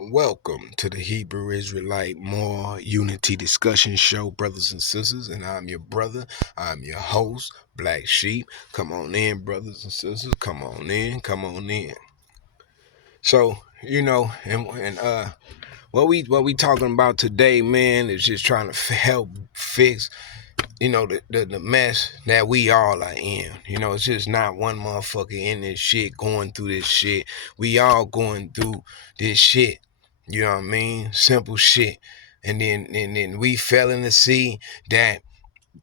Welcome to the Hebrew Israelite More Unity Discussion Show, brothers and sisters. And I'm your brother. I'm your host, Black Sheep. Come on in, brothers and sisters. Come on in. Come on in. So, and what we talking about today, man, is just trying to help fix the mess that we all are in. It's just not one motherfucker in this shit going through this shit. We all going through this shit. You know what I mean? Simple shit. And then we failing to see that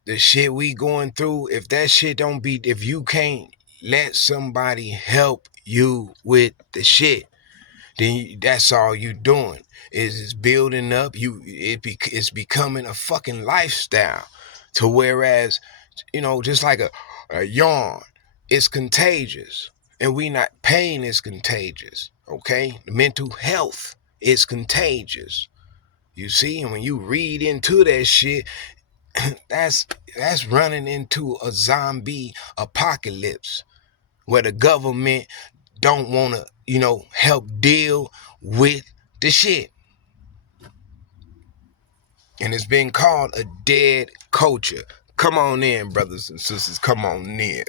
the shit we going through, if you can't let somebody help you with the shit, then that's all you doing is building up. It's becoming a fucking lifestyle. To whereas, just like a yarn, it's contagious, and pain is contagious. Okay, the mental health is contagious. You see, and when you read into that shit, that's running into a zombie apocalypse where the government don't want to, help deal with the shit. And it's been called a dead culture. Come on in, brothers and sisters. Come on in,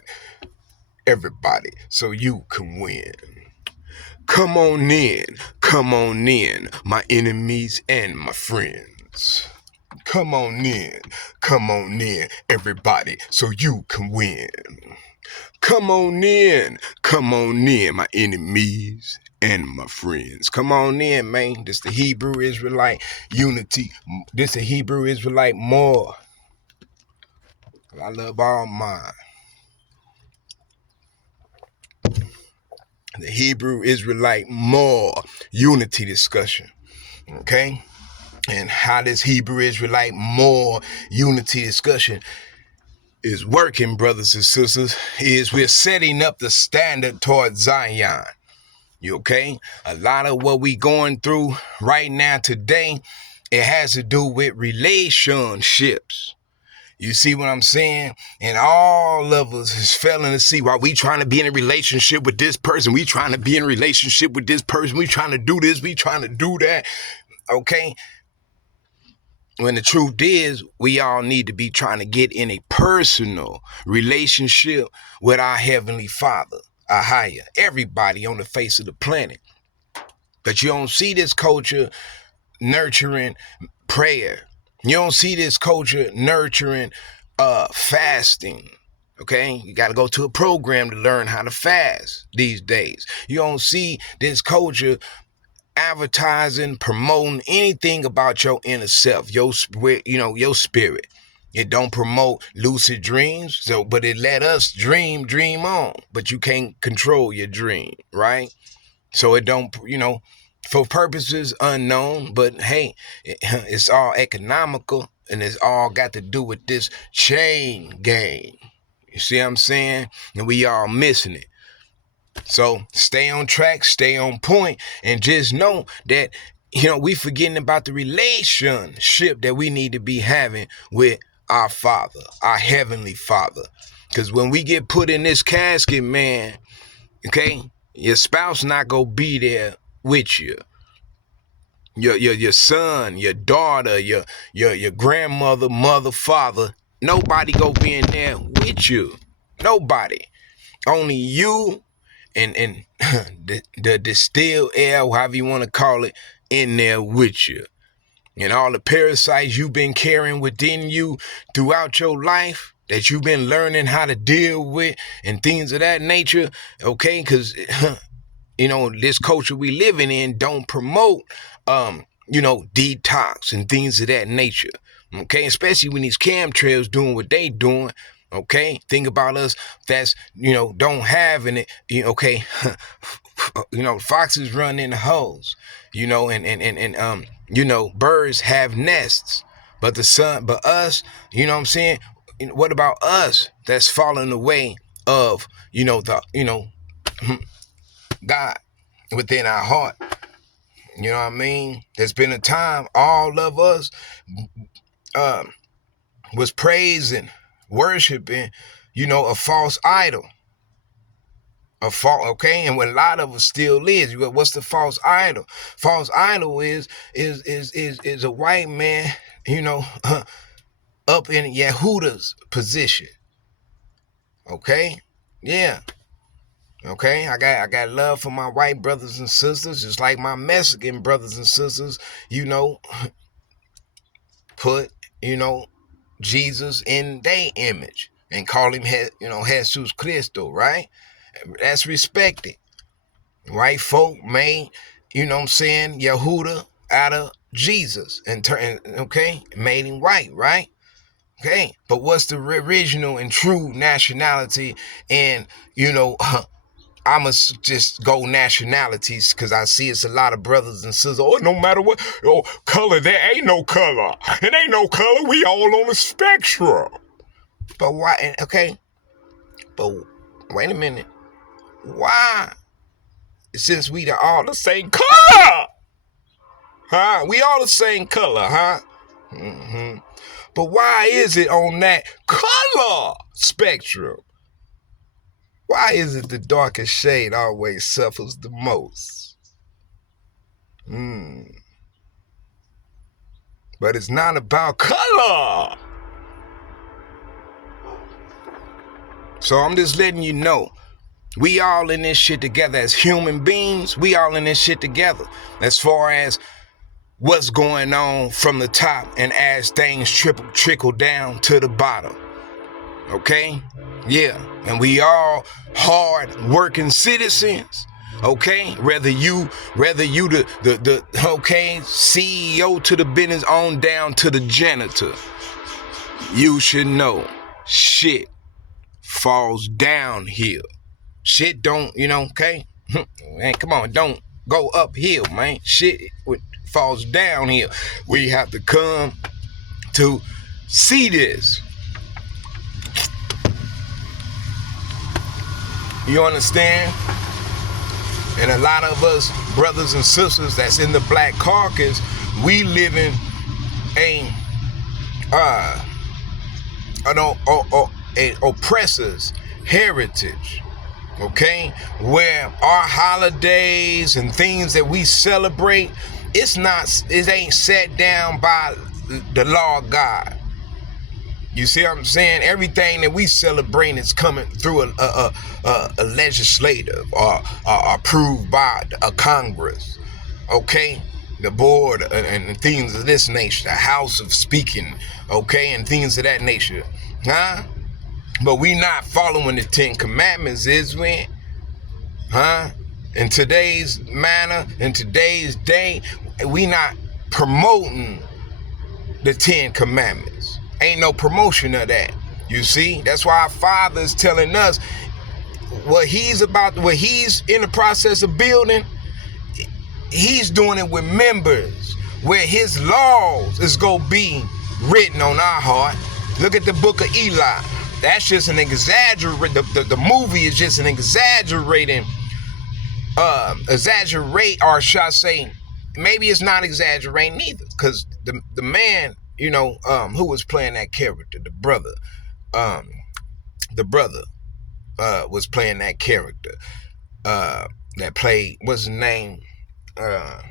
everybody, so you can win. Come on in. Come on in, my enemies and my friends. Come on in. Come on in, everybody, so you can win. Come on in. Come on in, my enemies and my friends. Come on in, man. This the Hebrew Israelite unity. This the Hebrew Israelite more. I love all mine. The Hebrew Israelite more unity discussion. Okay? And how this Hebrew Israelite more unity discussion is working, brothers and sisters, is we're setting up the standard towards Zion. You okay? A lot of what we going through right now today, it has to do with relationships. You see what I'm saying? And all of us is failing to see why we trying to be in a relationship with this person. We trying to be in a relationship with this person. We trying to do this. We trying to do that. Okay? When the truth is, we all need to be trying to get in a personal relationship with our Heavenly Father, Ahaya, everybody on the face of the planet. But you don't see this culture nurturing prayer. You don't see this culture nurturing fasting. Okay, you got to go to a program to learn how to fast these days. You don't see this culture advertising, promoting anything about your inner self, your spirit. It don't promote lucid dreams, but it let us dream on. But you can't control your dream, right? So it don't, for purposes unknown, but hey, it's all economical, and it's all got to do with this chain gang. You see what I'm saying? And we all missing it. So stay on track, stay on point, and just know that, we forgetting about the relationship that we need to be having with our Father, our Heavenly Father. Because when we get put in this casket, man, okay, your spouse not gonna be there with you. Your son, your daughter, your grandmother, mother, father, nobody gonna be in there with you. Nobody. Only you and the distilled air, however you want to call it, in there with you. And all the parasites you've been carrying within you throughout your life that you've been learning how to deal with and things of that nature, okay? Because, this culture we living in don't promote, detox and things of that nature, okay? Especially when these chemtrails doing what they doing. Okay, think about us that's, don't have any, okay, foxes run in the holes, and birds have nests, but us, what I'm saying, what about us that's falling away of, God within our heart? You know what I mean? There's been a time all of us was praising, worshiping, a false idol. A false, okay, and what a lot of us still is. What's the false idol? False idol is a white man, up in Yehuda's position. Okay, yeah. Okay, I got love for my white brothers and sisters, just like my Mexican brothers and sisters. Put Jesus in their image and call him Jesus Cristo, right? That's respected. White folk made, Yehuda out of Jesus and made him white, right? Okay, but what's the original and true nationality? And I must just go nationalities because I see it's a lot of brothers and sisters. Oh, no matter what, color, there ain't no color. It ain't no color. We all on the spectrum. But why? Okay, but wait a minute. Why? Since we all the same color, huh? We all the same color, huh? Mm-hmm. But why is it on that color spectrum? Why is it the darkest shade always suffers the most? But it's not about color. So I'm just letting you know, we all in this shit together as human beings. We all in this shit together as far as what's going on from the top and as things trickle down to the bottom. Okay? Yeah. And we all hard working citizens. Okay? Whether you the CEO to the business on down to the janitor, you should know shit falls downhill. Shit don't, okay? Man, come on, don't go uphill, man. Shit falls downhill. We have to come to see this. You understand? And a lot of us brothers and sisters that's in the Black Caucus, we live in an oppressor's heritage. Okay, where our holidays and things that we celebrate, it ain't set down by the law of God. You see what I'm saying? Everything that we celebrate is coming through a legislative or approved by a Congress. Okay, the board and things of this nature, the House of Speaking, okay, and things of that nature, huh? But we not following the 10 Commandments, is we? Huh? In today's manner, in today's day, we not promoting the 10 Commandments. Ain't no promotion of that. You see? That's why our Father is telling us what he's in the process of building, he's doing it with members, where his laws is going to be written on our heart. Look at the book of Eli. That's just an exaggerate. The movie is just an exaggerate, or should I say, maybe it's not exaggerating either, because the man, who was playing that character, the brother was playing that character, that played, what's his name? I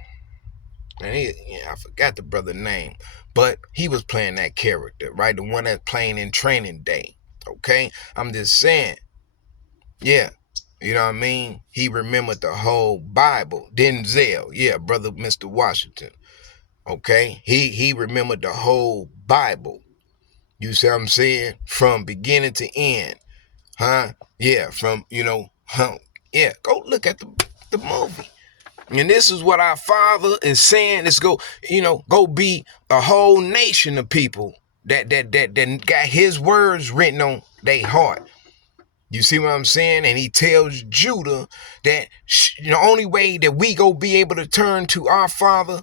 forgot the brother's name, but he was playing that character, right? The one that's playing in Training Day. Okay, I'm just saying, yeah, you know what I mean? He remembered the whole Bible. Denzel, yeah, brother Mr. Washington. Okay, he remembered the whole Bible. You see what I'm saying? From beginning to end, huh? Yeah, yeah. Go look at the movie. And this is what our Father is saying. Let's go, go be a whole nation of people that got his words written on their heart. You see what I'm saying? And he tells Judah that the only way that we go be able to turn to our Father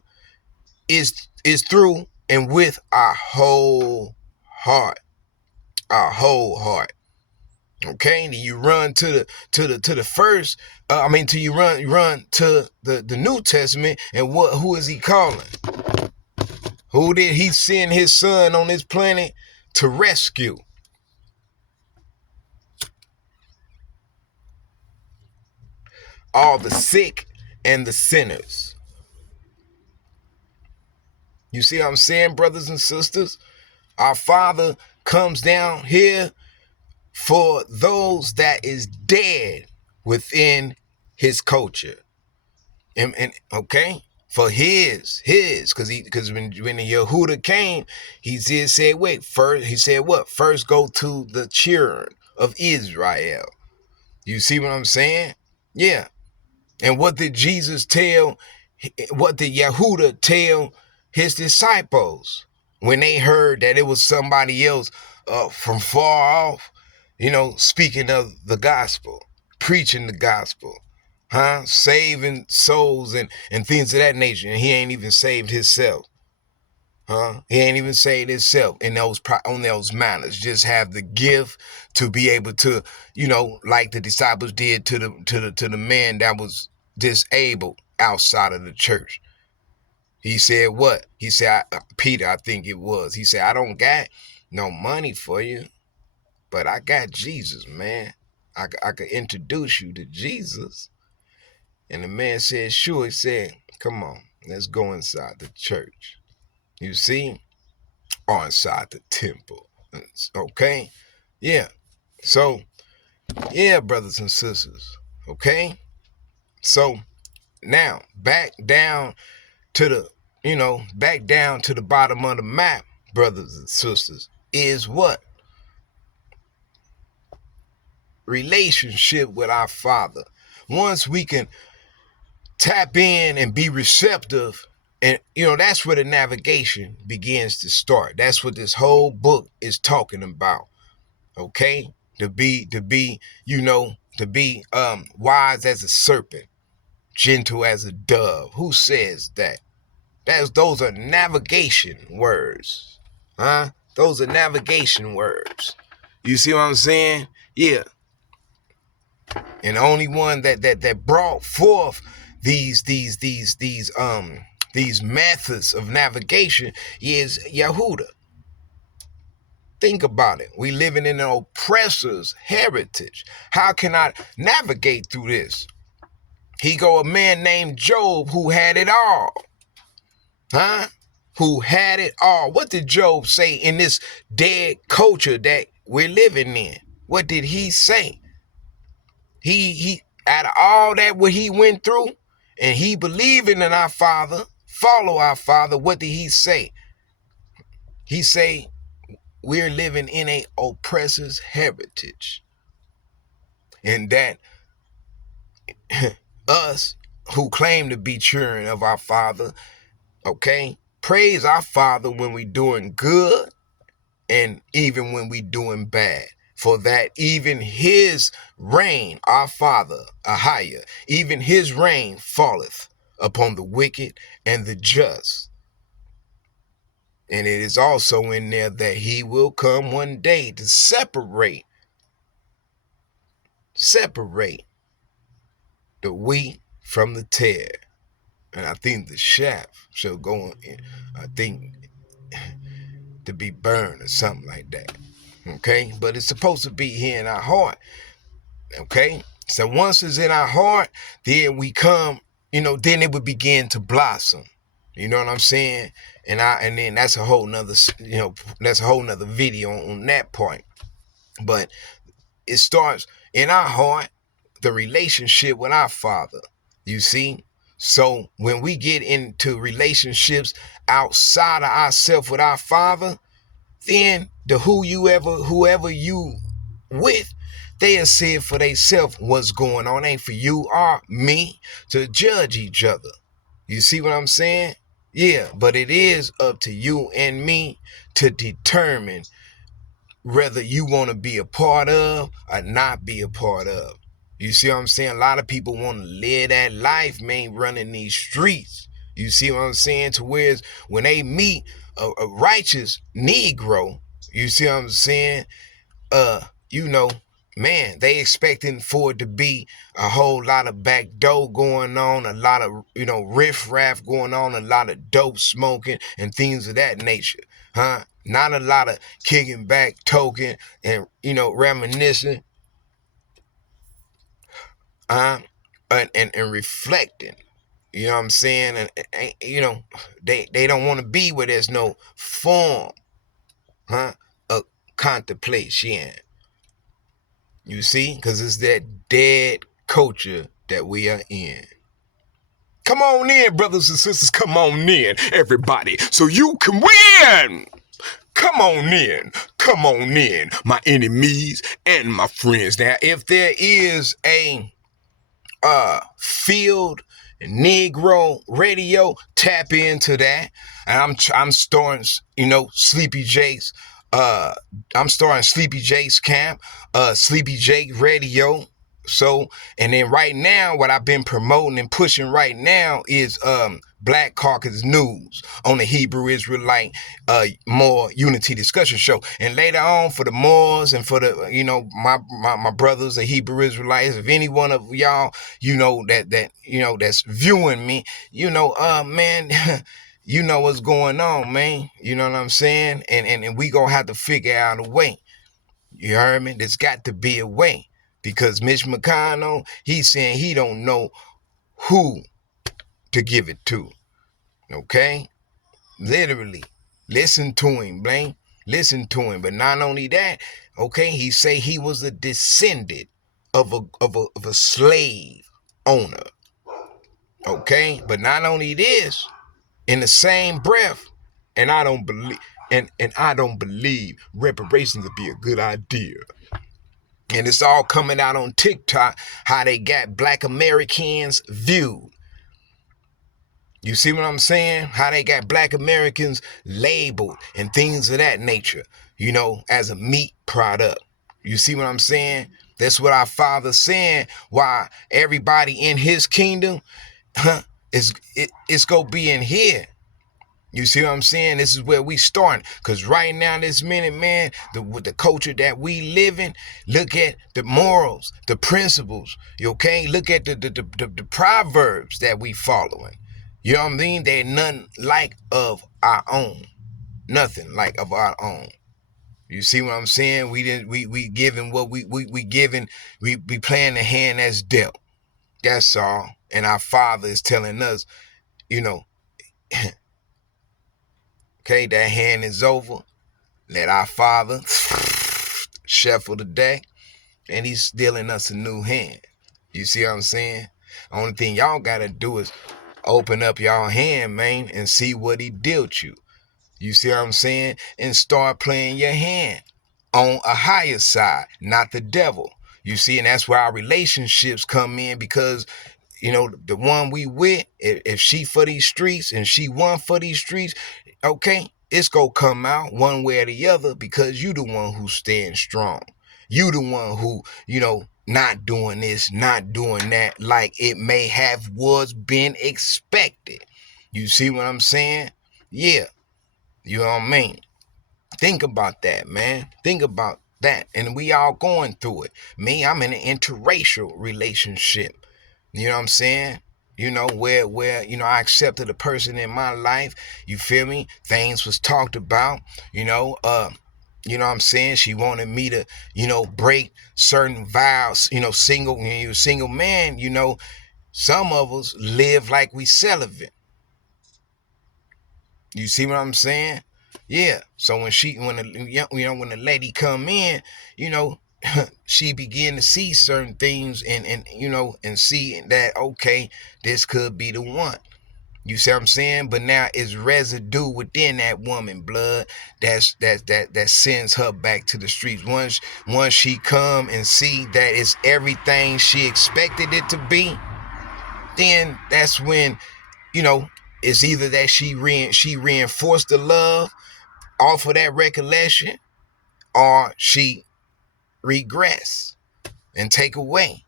is through and with our whole heart. Our whole heart. Okay, then you run to the first. Till you run to the New Testament, and who is he calling? Who did he send his son on this planet to rescue? all the sick and the sinners. You see what I'm saying, brothers and sisters? Our Father comes down here for those that is dead within his culture. And okay, for because when the Yehuda came, he said, wait, first, he said what? First go to the children of Israel. You see what I'm saying? Yeah. And what did Jesus tell, what did Yehuda tell his disciples when they heard that it was somebody else from far off, speaking of the gospel, preaching the gospel, saving souls and things of that nature. And he ain't even saved himself. He ain't even saved himself on those manners. Just have the gift to be able to, like the disciples did to the man that was disabled outside of the church. He said what? He said, Peter, I think it was. He said, I don't got no money for you, but I got Jesus, man. I could introduce you to Jesus. And the man said, sure. He said, come on, let's go inside the church. You see? Or inside the temple. Okay? Yeah. So, yeah, brothers and sisters. Okay? So, now, back down to the bottom of the map, brothers and sisters, is what? Relationship with our Father. Once we can tap in and be receptive, and that's where the navigation begins to start. That's what this whole book is talking about. Okay? To be wise as a serpent, gentle as a dove. Who says that? Those are navigation words. Those are navigation words. You see what I'm saying? Yeah. And the only one that brought forth these methods of navigation is Yehuda. Think about it. We living in an oppressor's heritage. How can I navigate through this? He go a man named Job who had it all. Who had it all. What did Job say in this dead culture that we're living in? What did he say? He out of all that what he went through, and he believing in our Father, follow our Father, what did he say? He say, we're living in a oppressor's heritage. And that us who claim to be children of our Father, okay, praise our Father when we doing good and even when we doing bad. For that even his rain, our Father, Ahaya, even his rain falleth upon the wicked and the just. And it is also in there that he will come one day to separate the wheat from the tare. And I think the shaft shall go in, I think, to be burned or something like that. Okay? But it's supposed to be here in our heart. Okay? So once it's in our heart, then we come, then it would begin to blossom. You know what I'm saying? And then that's a whole nother, that's a whole nother video on that point. But it starts in our heart, the relationship with our Father. You see? So when we get into relationships outside of ourselves with our Father, then whoever you with, they'll see it for themselves what's going on. Ain't for you or me to judge each other. You see what I'm saying? Yeah, but it is up to you and me to determine whether you want to be a part of or not be a part of. You see what I'm saying? A lot of people want to live that life, man, running these streets. You see what I'm saying? To where when they meet a righteous Negro, you see what I'm saying? Man, they expecting for it to be a whole lot of backdoor going on, a lot of, riffraff going on, a lot of dope smoking and things of that nature. Not a lot of kicking back, token, and, reminiscing. and reflecting. You know what I'm saying? And they don't want to be where there's no form, of contemplation. You see? Because it's that dead culture that we are in. Come on in, brothers and sisters. Come on in, everybody, so you can win. Come on in. Come on in, my enemies and my friends. Now, if there is a field Negro radio, tap into that. And I'm starting, Sleepy Jake's. I'm starting Sleepy Jake's camp, Sleepy Jake Radio. So, and then right now, what I've been promoting and pushing right now is Black Caucus News on the Hebrew Israelite more unity discussion show. And later on, for the Moors and for the my brothers, the Hebrew Israelites, if any one of y'all that's viewing me, man, you know what's going on, man. You know what I'm saying? And we gonna have to figure out a way. You heard me? There's got to be a way. Because Mitch McConnell, he's saying he don't know who to give it to. Okay? Literally. Listen to him, Blaine. Listen to him. But not only that, okay, he say he was a descendant of a slave owner. Okay? But not only this, in the same breath, and I don't believe reparations would be a good idea. And it's all coming out on TikTok, how they got Black Americans viewed. You see what I'm saying? How they got Black Americans labeled and things of that nature, as a meat product. You see what I'm saying? That's what our Father's saying, why everybody in his kingdom, it's going to be in here. You see what I'm saying? This is where we starting. Because right now, this minute, man, with the culture that we live in, look at the morals, the principles, okay? Look at the proverbs that we following. You know what I mean? They're none like of our own. Nothing like of our own. You see what I'm saying? We giving what we giving, we playing the hand that's dealt. That's all. And our Father is telling us, okay, that hand is over. Let our Father shuffle the deck, and he's dealing us a new hand. You see what I'm saying? Only thing y'all got to do is open up y'all hand, man, and see what he dealt you. You see what I'm saying? And start playing your hand on a higher side, not the devil. You see, and that's where our relationships come in, because the one we with, if she for these streets and she won for these streets, okay, it's gonna come out one way or the other, because you the one who's staying strong. You the one who, not doing this, not doing that, like it may have was been expected. You see what I'm saying? Yeah. You know what I mean? Think about that, man. Think about that. And we all going through it. Me, I'm in an interracial relationship. You know what I'm saying? Where I accepted a person in my life. You feel me? Things was talked about. You know what I'm saying? She wanted me to, break certain vows. Single, when you're a single man, some of us live like we celibate. You see what I'm saying? Yeah. So when the lady come in, she begin to see certain things and see that, okay, this could be the one. You see what I'm saying? But now it's residue within that woman blood that sends her back to the streets. Once she come and see that it's everything she expected it to be, then that's when, it's either that she reinforced the love off of that recollection, or she regress and take away.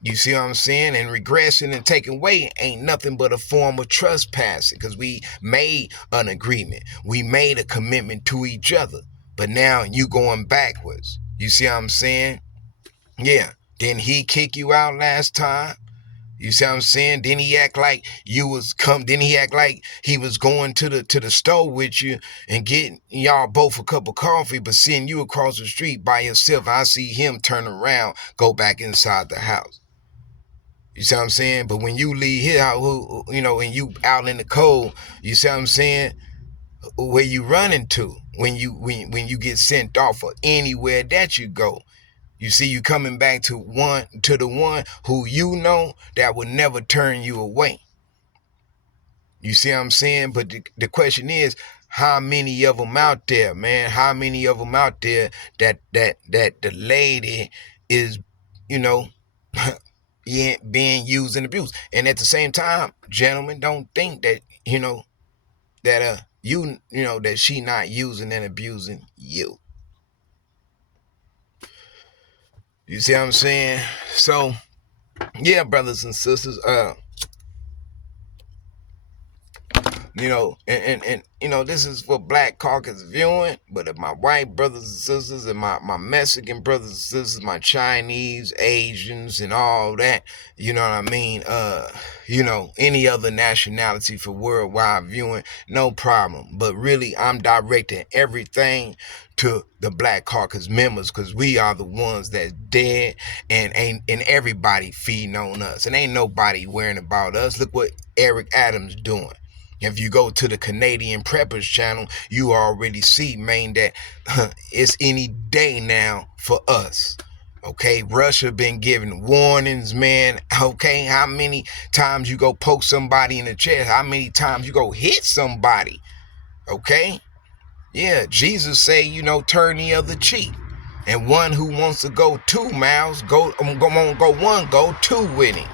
You see what I'm saying? And regressing and taking away ain't nothing but a form of trespassing, because we made an agreement. We made a commitment to each other. But now you going backwards. You see what I'm saying? Yeah. Didn't he kick you out last time? You see what I'm saying? Then he act like then he act like he was going to the store with you and getting y'all both a cup of coffee, but seeing you across the street by yourself. I see him turn around, go back inside the house. You see what I'm saying? But when you leave here, and you out in the cold, you see what I'm saying? Where you running to when you get sent off or anywhere that you go. You see, you coming back to the one who you know that will never turn you away. You see what I'm saying? But the question is, how many of them out there, man? How many of them out there that the lady is, you know, being used and abused? And at the same time, gentlemen, don't think that that that she not using and abusing you. You see what I'm saying? So yeah, brothers and sisters, this is for Black Caucus viewing, but if my white brothers and sisters and my Mexican brothers and sisters, my Chinese, Asians, and all that, you know what I mean? Any other nationality for worldwide viewing, no problem. But really, I'm directing everything to the Black Caucus members, because we are the ones that's dead, and everybody feeding on us, and ain't nobody worrying about us. Look what Eric Adams doing. If you go to the Canadian Preppers channel, you already see, man, that it's any day now for us. Okay, Russia been giving warnings, man. Okay, how many times you go poke somebody in the chest? How many times you go hit somebody? Okay, yeah, Jesus say, turn the other cheek. And one who wants to go 2 miles, go 1, go 2 with him.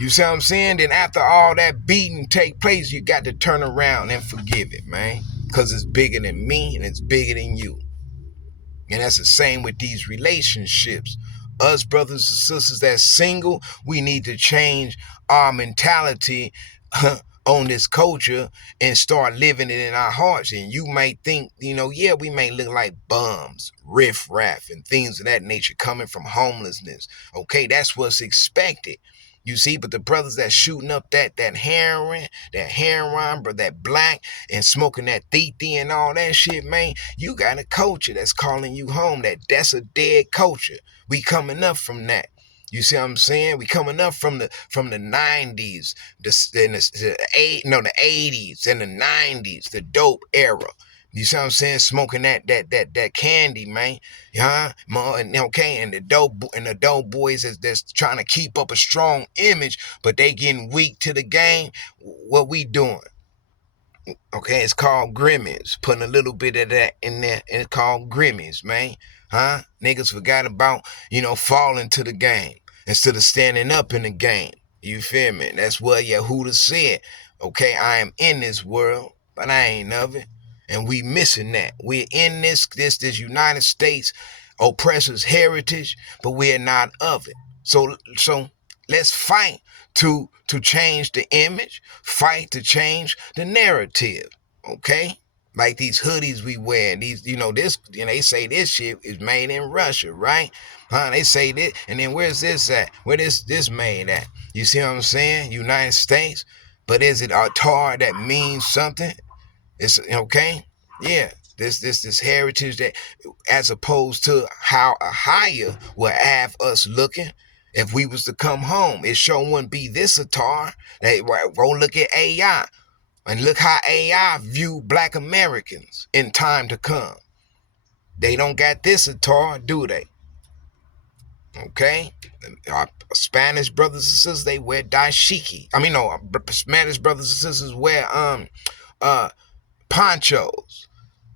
You see what I'm saying? Then after all that beating take place, you got to turn around and forgive it, man. Because it's bigger than me and it's bigger than you. And that's the same with these relationships. Us brothers and sisters that's single, we need to change our mentality on this culture and start living it in our hearts. And you might think, we may look like bums, riff-raff, and things of that nature coming from homelessness. Okay, that's what's expected. You see, but the brothers that shooting up that heroin, bro, that black, and smoking that titi and all that shit, man, you got a culture that's calling you home. That's a dead culture. We coming up from that. You see what I'm saying? We coming up from the 90s, the 80s and the 90s, the dope era. You see what I'm saying? Smoking that candy, man. Yeah, okay, and the dope boys that's trying to keep up a strong image, but they getting weak to the game. What we doing? Okay, it's called Grimmies. Putting a little bit of that in there, and it's called Grimmies, man. Niggas forgot about, falling to the game instead of standing up in the game. You feel me? That's what Yahuda said. Okay, I am in this world, but I ain't of it. And we missing that. We're in this United States oppressor's heritage, but we're not of it. So let's fight to change the image, fight to change the narrative. Okay? Like these hoodies we wear, these, they say this shit is made in Russia, right? They say this, and then where's this at? Where this made at? You see what I'm saying? United States, but is it a tar that means something? It's okay. Yeah, this heritage that, as opposed to how a higher will have us looking. If we was to come home, it sure wouldn't be this attire. Go look at AI and look how AI view Black Americans in time to come. They don't got this attire, do they? Okay, our Spanish brothers and sisters, they wear dashiki. Spanish brothers and sisters wear ponchos.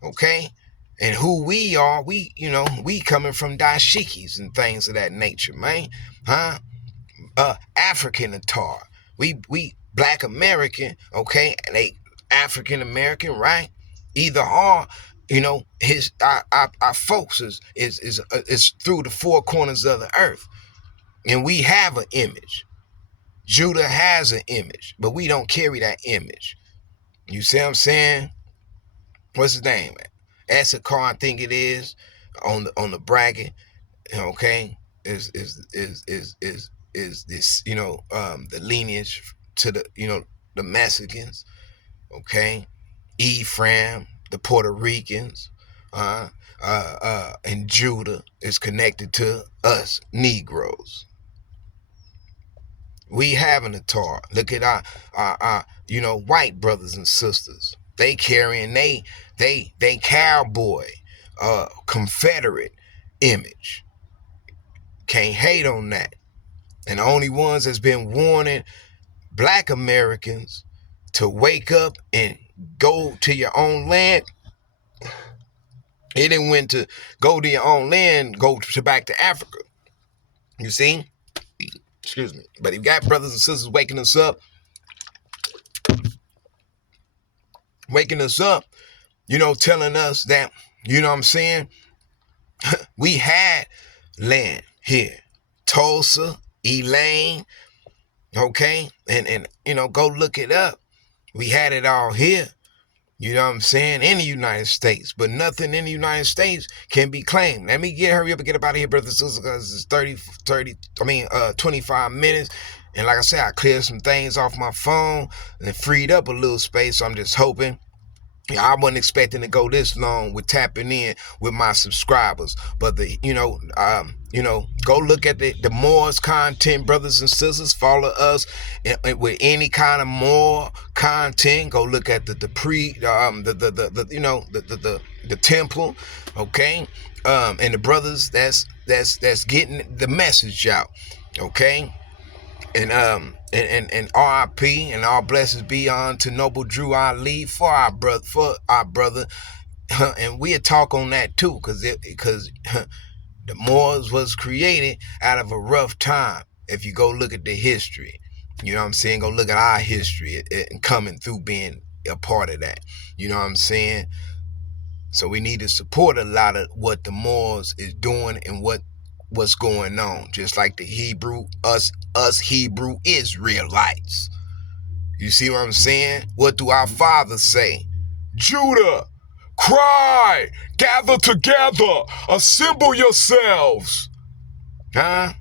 Okay, and who we are, we coming from dashikis and things of that nature, man. African attire. We Black American, okay, and they African American, right? Either or, our folks is through the 4 corners of the earth, and we have an image. Judah has an image, but we don't carry that image. You see what I'm saying? What's his name? Issachar, I think it is, on the bracket. Okay, is this the lineage to the Mexicans? Okay, Ephraim, the Puerto Ricans, and Judah is connected to us Negroes. We having a Torah. Look at our white brothers and sisters. They carrying they cowboy, Confederate image. Can't hate on that. And the only ones that's been warning black Americans to wake up and go to your own land. It didn't went to go to your own land, go to back to Africa. You see? Excuse me. But you got brothers and sisters waking us up, telling us that, you know what I'm saying? We had land here. Tulsa, Elaine, okay? And go look it up. We had it all here. You know what I'm saying? In the United States. But nothing in the United States can be claimed. Let me hurry up and get up out of here, brothers and sisters, because it's 25 minutes. And like I said, I cleared some things off my phone and it freed up a little space. So I'm just hoping. I wasn't expecting to go this long with tapping in with my subscribers, but go look at the Moore's content, brothers and sisters. Follow us with any kind of more content. Go look at the temple, okay, and the brothers that's getting the message out, okay. And RIP and all blessings be on to Noble Drew Ali for our brother, and we'll talk on that too, because the Moors was created out of a rough time. If you go look at the history, you know what I'm saying, go look at our history and coming through being a part of that. You know what I'm saying? So we need to support a lot of what the Moors is doing and what's going on, just like the us Hebrew Israelites. You see what I'm saying? What do our fathers say? Judah, cry, gather together, assemble yourselves. Huh?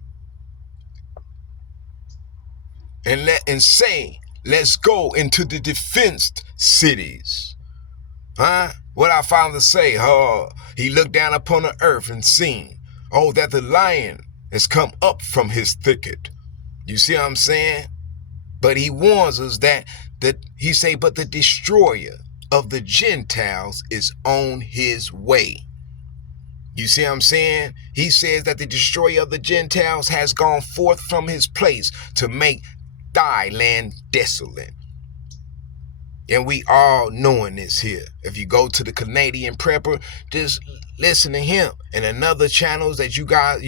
And say, let's go into the defenced cities. Huh? What our fathers say? He looked down upon the earth and seen, that the lion has come up from his thicket. You see what I'm saying? But he warns us that he say, but the destroyer of the Gentiles is on his way. You see what I'm saying? He says that the destroyer of the Gentiles has gone forth from his place to make thy land desolate. And we all knowing this here. If you go to the Canadian Prepper, just listen to him. And another channels that you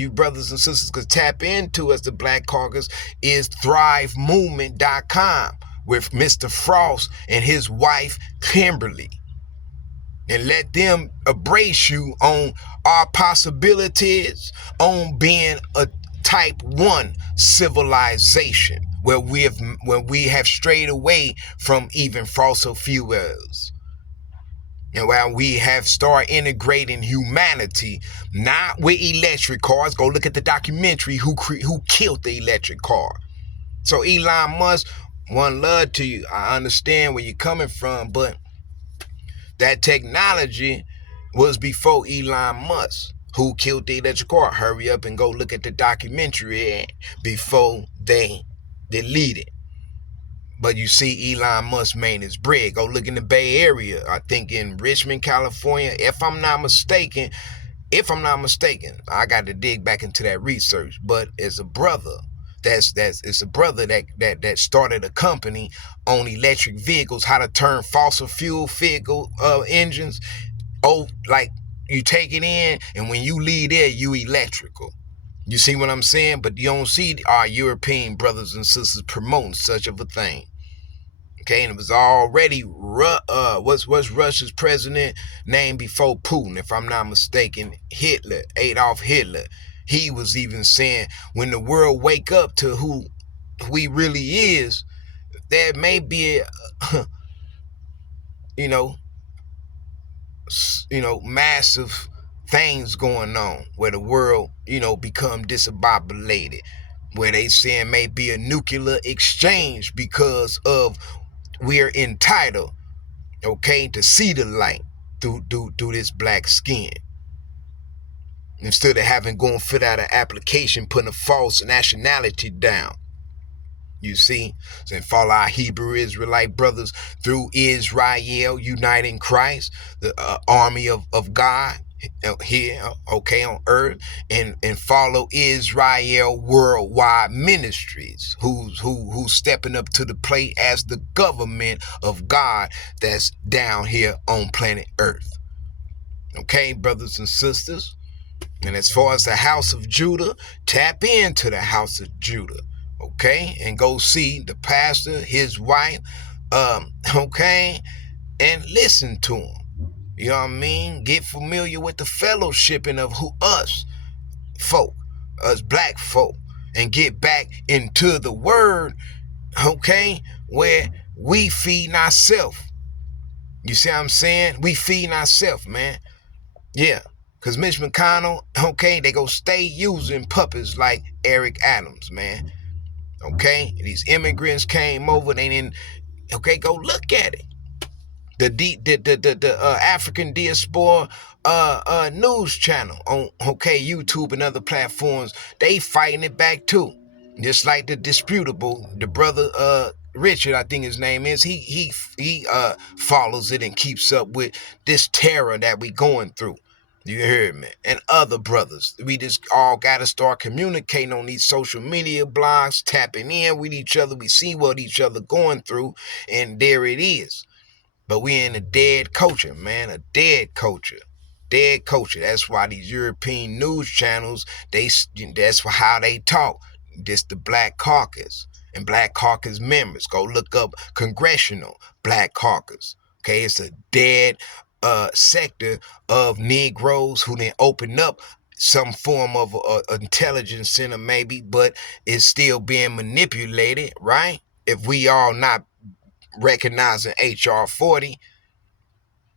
brothers and sisters could tap into as the Black Caucus is thrivemovement.com with Mr. Frost and his wife, Kimberly. And let them embrace you on our possibilities on being a type 1 civilization where we have strayed away from even fossil fuels. And while we have started integrating humanity, not with electric cars. Go look at the documentary who killed the electric car. So Elon Musk, one love to you. I understand where you're coming from, but that technology was before Elon Musk, who killed the electric car. Hurry up and go look at the documentary before they delete it. But you see, Elon Musk made his bread. Go look in the Bay Area. I think in Richmond, California. If I'm not mistaken, I got to dig back into that research. But it's a brother it's a brother that started a company on electric vehicles, how to turn fossil fuel vehicle engines. Like you take it in, and when you leave there, you electrical. You see what I'm saying? But you don't see our European brothers and sisters promoting such of a thing. Okay, and it was already what's Russia's president name before Putin, if I'm not mistaken, Hitler, Adolf Hitler. He was even saying, when the world wake up to who we really is, there may be massive things going on where the world, become discombobulated, where they saying may be a nuclear exchange because of we're entitled, okay, to see the light through this black skin. Instead of having going fit out an application, putting a false nationality down. You see, so follow our Hebrew Israelite brothers through Israel, unite in Christ, the army of God here, okay, on earth, and follow Israel Worldwide Ministries, who's stepping up to the plate as the government of God that's down here on planet Earth. Okay, brothers and sisters. And as far as the house of Judah, tap into the house of Judah, okay? And go see the pastor, his wife, okay? And listen to him. You know what I mean? Get familiar with the fellowshipping of us folk, us black folk, and get back into the word, okay? Where we feeding ourselves. You see what I'm saying? We feeding ourselves, man. Yeah, because Mitch McConnell, okay, they go stay using puppets like Eric Adams, man. Okay, these immigrants came over, they didn't, okay, go look at it. The African Diaspora news channel on, okay, YouTube and other platforms, they fighting it back too. Just like the disputable, the brother Richard, I think his name is, he follows it and keeps up with this terror that we going through. You heard me? And other brothers. We just all got to start communicating on these social media blogs, tapping in with each other. We see what each other going through, and there it is. But we in a dead culture, man, a dead culture. Dead culture. That's why these European news channels, that's how they talk. This the Black Caucus and Black Caucus members. Go look up Congressional Black Caucus. Okay, it's a dead sector of Negroes who then open up some form of intelligence center maybe, but it's still being manipulated, right? If we all not recognizing HR 40,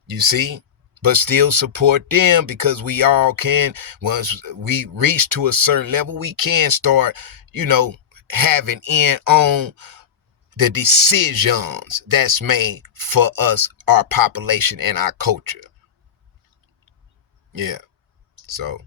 you see, but still support them, because we all can, once we reach to a certain level, we can start, having in on the decisions that's made for us, our population, and our culture. Yeah. So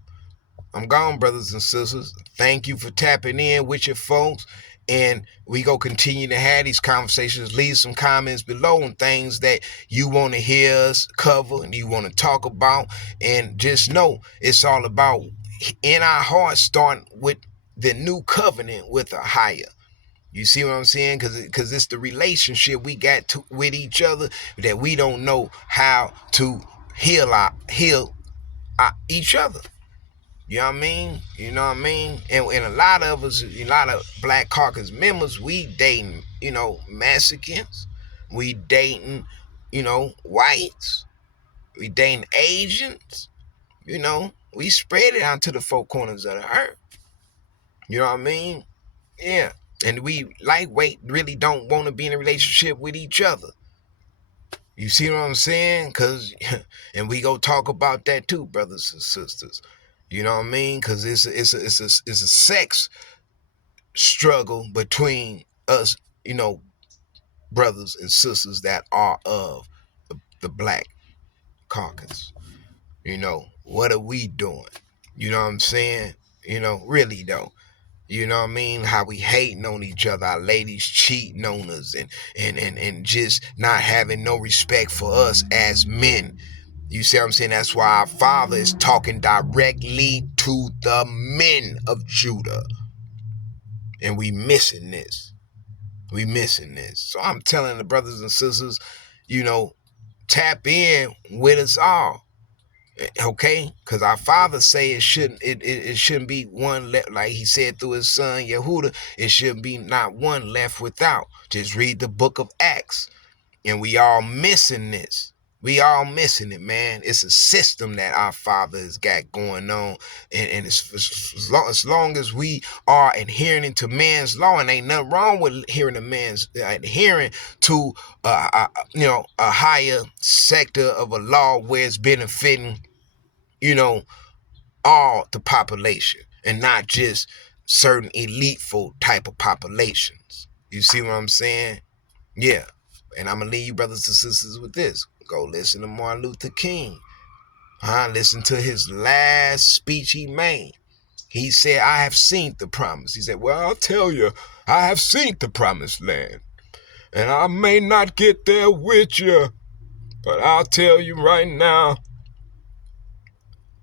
I'm gone, brothers and sisters. Thank you for tapping in with your folks. And we go continue to have these conversations. Leave some comments below on things that you want to hear us cover and you want to talk about. And just know it's all about in our hearts starting with the new covenant with a higher. You see what I'm saying? Because it's the relationship we got with each other that we don't know how to heal each other. You know what I mean? You know what I mean? And a lot of us, a lot of Black Caucus members, we dating, Mexicans. We dating, whites. We dating Asians. We spread it out to the four corners of the earth. You know what I mean? Yeah. And we lightweight really don't want to be in a relationship with each other. You see what I'm saying? And we go talk about that too, brothers and sisters. You know what I mean? Because it's a sex struggle between us, brothers and sisters that are of the Black Caucus. What are we doing? You know what I'm saying? Really though. You know what I mean? How we hating on each other, our ladies cheating on us, and just not having no respect for us as men. You see what I'm saying? That's why our Father is talking directly to the men of Judah. And we missing this. We missing this. So I'm telling the brothers and sisters, tap in with us all. Okay, because our Father say it shouldn't be one left, like he said through his son Yehuda. It shouldn't be not one left without. Just read the book of Acts, and we all missing this. We all missing it, man. It's a system that our Father has got going on, and as long as we are adhering to man's law, and ain't nothing wrong with adhering to a higher sector of a law where it's benefiting all the population and not just certain eliteful type of populations. You see what I'm saying? Yeah. And I'm going to leave you brothers and sisters with this. Go listen to Martin Luther King. Listen to his last speech he made. He said, I have seen the promise. He said, well, I'll tell you, I have seen the promised land. And I may not get there with you, but I'll tell you right now,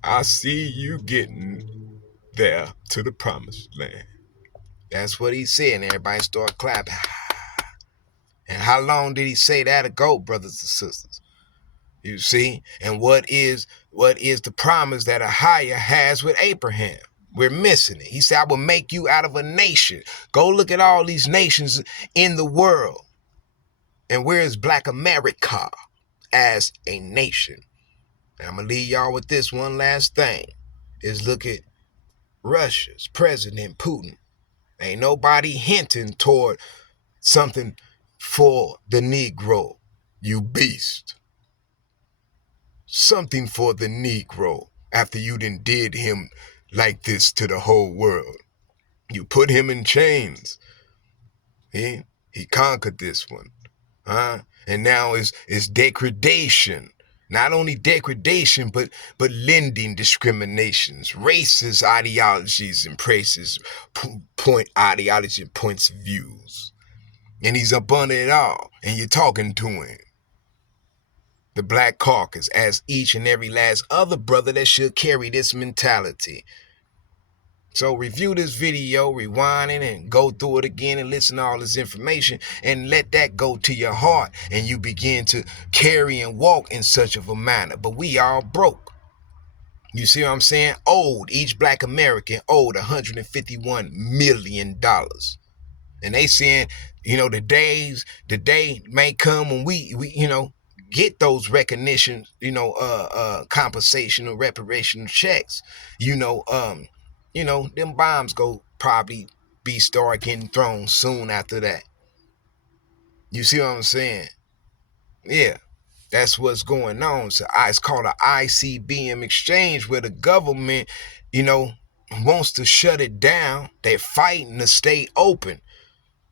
I see you getting there to the promised land. That's what he said, and everybody started clapping. And how long did he say that ago, brothers and sisters? You see? And what is the promise that Ahia has with Abraham? We're missing it. He said, I will make you out of a nation. Go look at all these nations in the world. And where is Black America as a nation? And I'm going to leave y'all with this one last thing. Is look at Russia's President Putin. Ain't nobody hinting toward something for the Negro, you beast. Something for the Negro after you done did him like this to the whole world. You put him in chains. He conquered this one. And now it's degradation. Not only degradation, but lending discriminations, racist ideologies and praises, ideology and points of views. And he's up on it all. And you're talking to him. The Black Caucus, as each and every last other brother that should carry this mentality. So review this video, rewind it, and go through it again and listen to all this information and let that go to your heart and you begin to carry and walk in such of a manner. But we all broke. You see what I'm saying? Each Black American owed $151 million. And they saying, the day may come when we get those recognition, compensation or reparation checks. Them bombs go probably start getting thrown soon after that. You see what I'm saying? Yeah, that's what's going on. So it's called an ICBM exchange where the government, wants to shut it down. They're fighting to stay open.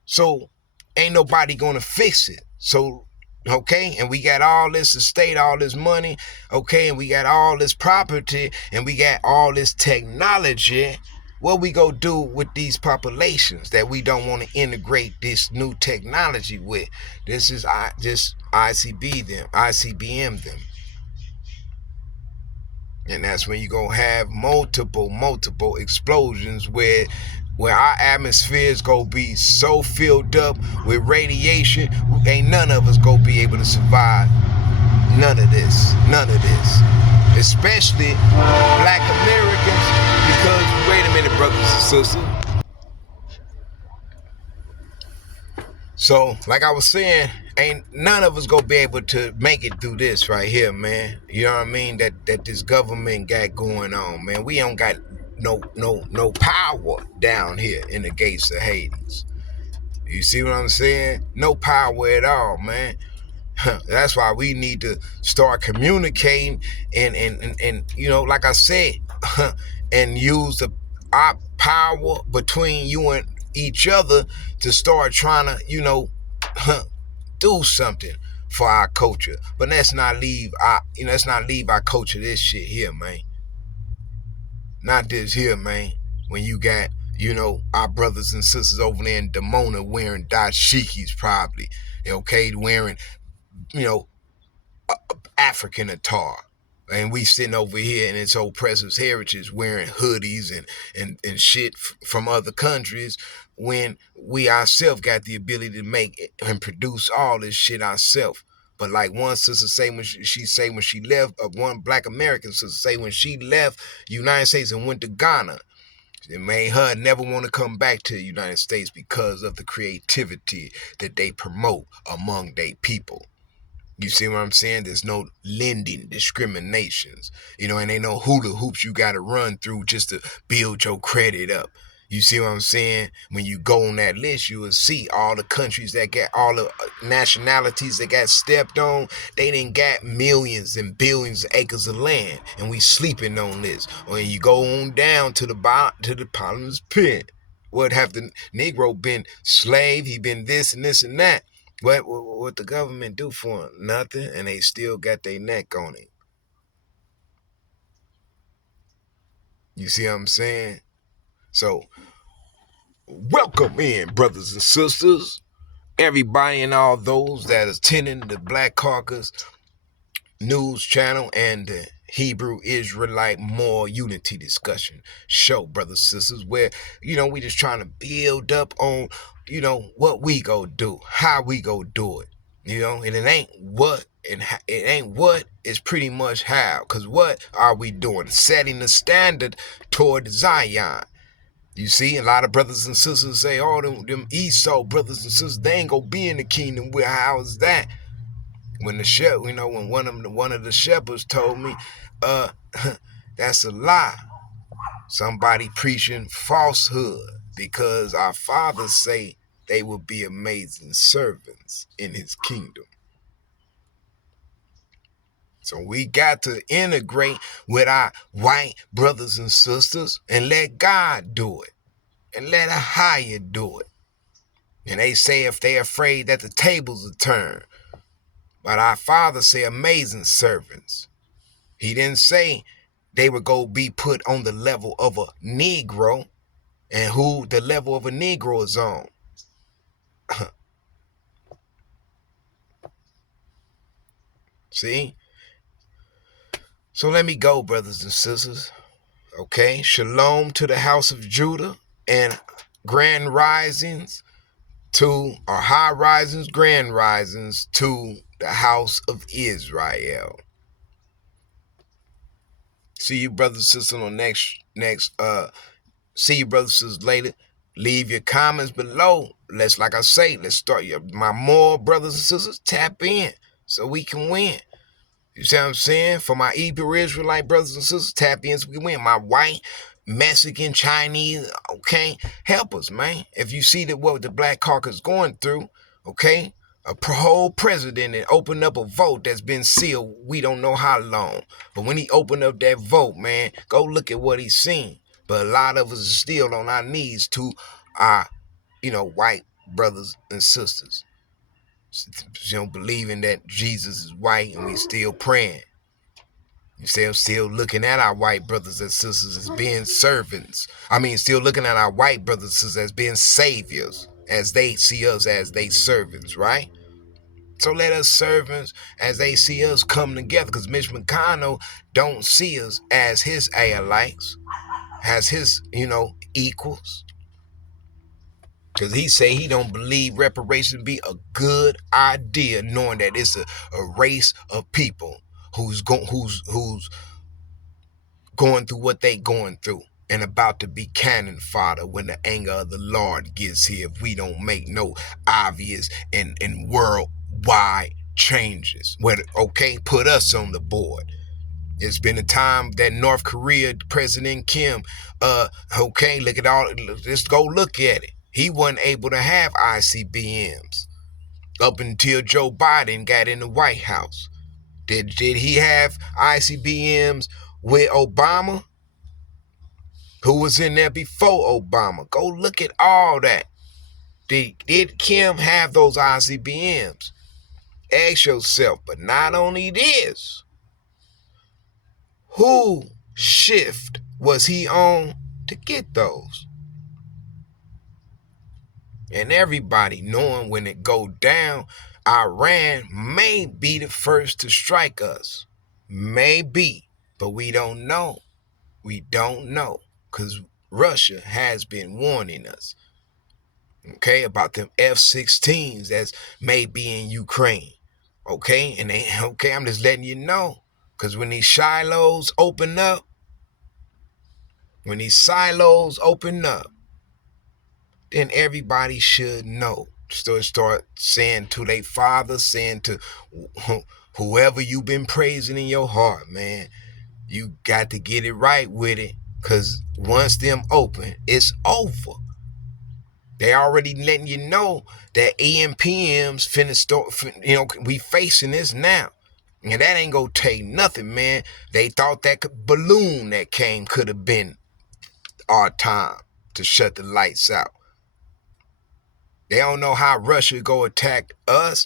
So ain't nobody gonna fix it. So, okay, and we got all this estate, all this money, okay, and we got all this property, and we got all this technology. What we go do with these populations that we don't want to integrate this new technology with? This is just ICBM them. And that's when you gonna have multiple explosions where our atmospheres gonna be so filled up with radiation, ain't none of us gonna be able to survive none of this. Especially Black Americans, because, wait a minute, brothers and sisters. So, like I was saying, ain't none of us gonna be able to make it through this right here, man. You know what I mean? That this government got going on, man. We don't got no power down here in the gates of Hades. You see what I'm saying? No power at all, man. That's why we need to start communicating and like I said, and use our power between you and each other to start trying to, do something for our culture. But let's not leave our culture this shit here, man. Not this here, man. When you got, our brothers and sisters over there in Demona wearing dashikis probably, okay, wearing, African attire. And we sitting over here in its oppressive heritage wearing hoodies and shit from other countries when we ourselves got the ability to make it and produce all this shit ourselves. But like one sister say when she left, one Black American sister say when she left the United States and went to Ghana, it made her never want to come back to the United States because of the creativity that they promote among their people. You see what I'm saying? There's no lending discriminations, and ain't no hula hoops you got to run through just to build your credit up. You see what I'm saying? When you go on that list, you will see all the countries that got all the nationalities that got stepped on. They didn't got millions and billions of acres of land, and we sleeping on this. When you go on down to the bottomless pit, what have the Negro been slave? He been this and this and that. What the government do for him? Nothing, and they still got their neck on him. You see what I'm saying? So welcome in, brothers and sisters, everybody and all those that is attending the Black Caucus news channel and the Hebrew Israelite Moral Unity discussion show, brothers and sisters, where, we just trying to build up on, what we go do, how we go do it, and it ain't what, and it ain't what, it's pretty much how, because what are we doing? Setting the standard toward Zion. You see, a lot of brothers and sisters say, oh, them Esau brothers and sisters, they ain't gonna be in the kingdom. Well, how is that? When when one of the shepherds told me, that's a lie. Somebody preaching falsehood, because our fathers say they will be amazing servants in his kingdom. So we got to integrate with our white brothers and sisters and let God do it, and let a higher do it. And they say if they're afraid that the tables will turn. But our Father say amazing servants. He didn't say they would go be put on the level of a Negro, and who the level of a Negro is on. See? So let me go, brothers and sisters. Okay? Shalom to the house of Judah, and grand risings to, or high risings, grand risings to the house of Israel. See you, brothers and sisters, on see you, brothers and sisters, later. Leave your comments below. Let's start my more brothers and sisters, tap in so we can win. You see what I'm saying? For my Hebrew Israelite brothers and sisters, tap in so we can win. My white, Mexican, Chinese, okay? Help us, man. If you see that what the Black Caucus is going through, okay? A whole president and opened up a vote that's been sealed we don't know how long. But when he opened up that vote, man, go look at what he's seen. But a lot of us are still on our knees to our, white brothers and sisters. Believing that Jesus is white, and we still praying. You see, I'm still looking at our white brothers and sisters as being servants. Still looking at our white brothers and sisters as being saviors, as they see us as they servants, right? So let us servants, as they see us, come together, because Mitch McConnell don't see us as his allies, as his, equals. Because he say he don't believe reparations be a good idea, knowing that it's a race of people who's going through what they going through and about to be cannon fodder when the anger of the Lord gets here if we don't make no obvious and worldwide changes. Put us on the board. It's been a time that North Korea President Kim, look at all, let's go look at it. He wasn't able to have ICBMs up until Joe Biden got in the White House. Did he have ICBMs with Obama? Who was in there before Obama? Go look at all that. Did Kim have those ICBMs? Ask yourself. But not only this, who shift was he on to get those? And everybody knowing when it go down, Iran may be the first to strike us. Maybe. But we don't know. We don't know. Because Russia has been warning us. Okay, about them F-16s that's may be in Ukraine. Okay, and I'm just letting you know. Because when these silos open up, then everybody should know. Start saying to their father, saying to whoever you've been praising in your heart, man, you got to get it right with it. Because once them open, it's over. They already letting you know that EMPM's finna start, we facing this now. And that ain't gonna take nothing, man. They thought that balloon that came could have been our time to shut the lights out. They don't know how Russia go attack us.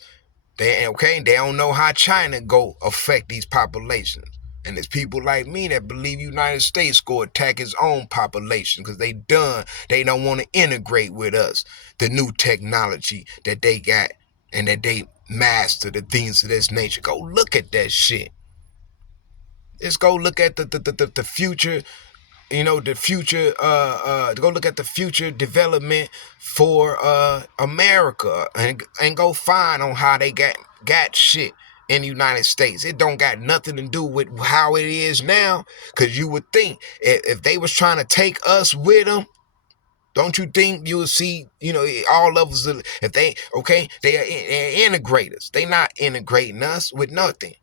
They don't know how China go affect these populations. And it's people like me that believe United States go attack its own population because they done. They don't want to integrate with us. The new technology that they got and that they master, the things of this nature. Go look at that shit. Let's go look at the future, the future, go look at the future development for America and go find on how they got shit in the United States. It don't got nothing to do with how it is now, because you would think if they was trying to take us with them, don't you think you would see, all levels of, if they, okay, they're integrators. They not integrating us with nothing.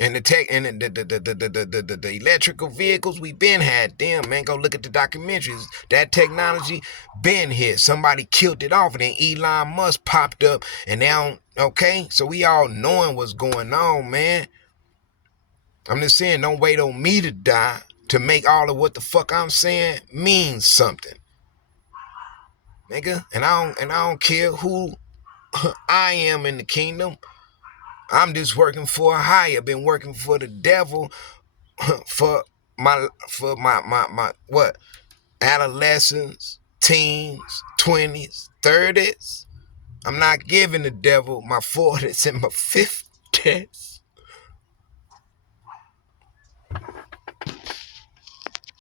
And the tech and the electrical vehicles, we been had them, man. Go look at the documentaries. That technology been here. Somebody killed it off, and then Elon Musk popped up, and now, okay, so we all knowing what's going on, man. I'm just saying, don't wait on me to die to make all of what the fuck I'm saying mean something, nigga. And I don't care who I am in the kingdom. I'm just working for a higher. Been working for the devil for my what, adolescence, teens, 20s, 30s. I'm not giving the devil my 40s and my 50s.